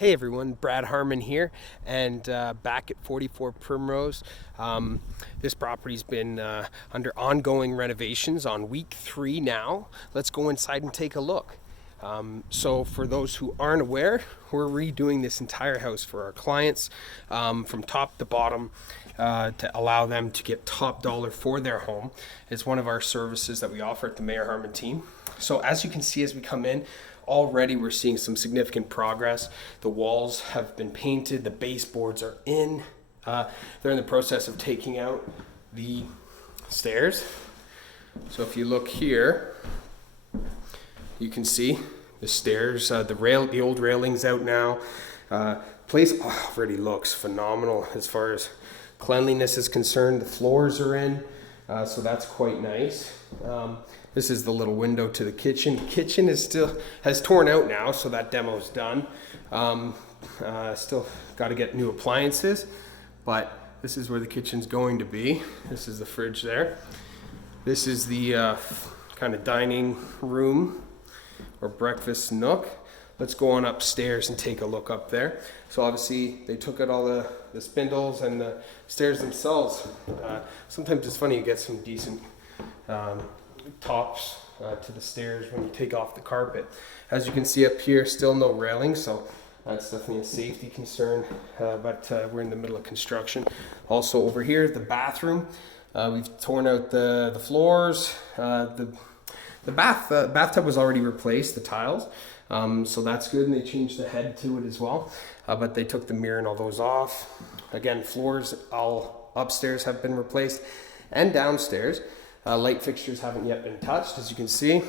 Hey everyone, Brad Harmon here, and back at 44 Primrose. This property's been under ongoing renovations on week 3 now. Let's go inside and take a look. So for those who aren't aware, we're redoing this entire house for our clients from top to bottom to allow them to get top dollar for their home. It's one of our services that we offer at the Mayer-Harman team. So as you can see as we come in, already we're seeing some significant progress. The walls have been painted, the baseboards are in. They're in the process of taking out the stairs. So if you look here, you can see the stairs, the old railing's out now. Place already looks phenomenal as far as cleanliness is concerned. The floors are in, so that's quite nice. This is the little window to the kitchen. The kitchen has torn out now, so that demo's done. Still got to get new appliances, but this is where the kitchen's going to be. This is the fridge there. This is the kind of dining room or breakfast nook. Let's go on upstairs and take a look up there. So obviously they took out all the spindles and the stairs themselves. Sometimes it's funny, you get some decent tops to the stairs when you take off the carpet. As you can see up here, still no railing, so that's definitely a safety concern, but we're in the middle of construction. Also over here, the bathroom. We've torn out the floors. The bathtub was already replaced, the tiles, so that's good, and they changed the head to it as well, but they took the mirror and all those off. Again, floors all upstairs have been replaced and downstairs. Light fixtures haven't yet been touched, as you can see.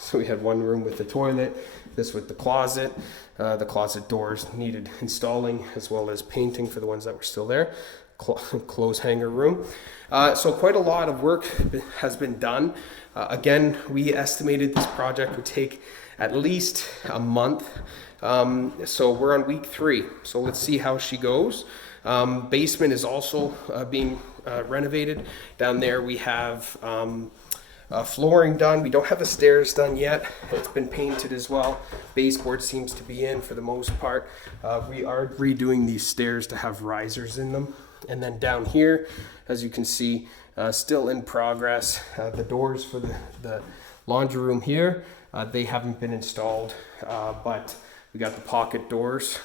So we had one room with the toilet, this with the closet. The closet doors needed installing as well as painting for the ones that were still there. Clothes hanger room. So quite a lot of work has been done. Again, we estimated this project would take at least a month. So we're on week 3. So let's see how she goes. Basement is also being renovated. Down there we have flooring done. We don't have the stairs done yet. It's been painted as well. Baseboard seems to be in for the most part. We are redoing these stairs to have risers in them. And then down here, as you can see, still in progress. The doors for the laundry room here, they haven't been installed, but we got the pocket doors,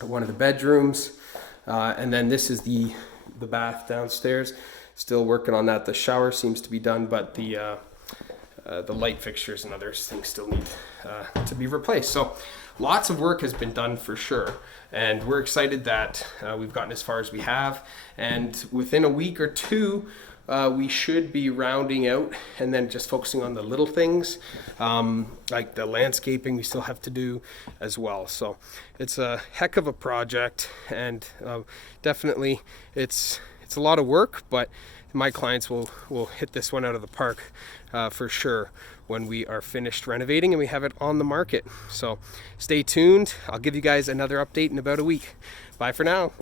one of the bedrooms, and then this is the bath downstairs. Still working on that. The shower seems to be done, but the light fixtures and other things still need to be replaced. So lots of work has been done for sure, and we're excited that we've gotten as far as we have, and within a week or two we should be rounding out and then just focusing on the little things, like the landscaping we still have to do as well. So it's a heck of a project, and definitely it's a lot of work, but my clients will hit this one out of the park for sure when we are finished renovating and we have it on the market. So stay tuned. I'll give you guys another update in about a week. Bye for now.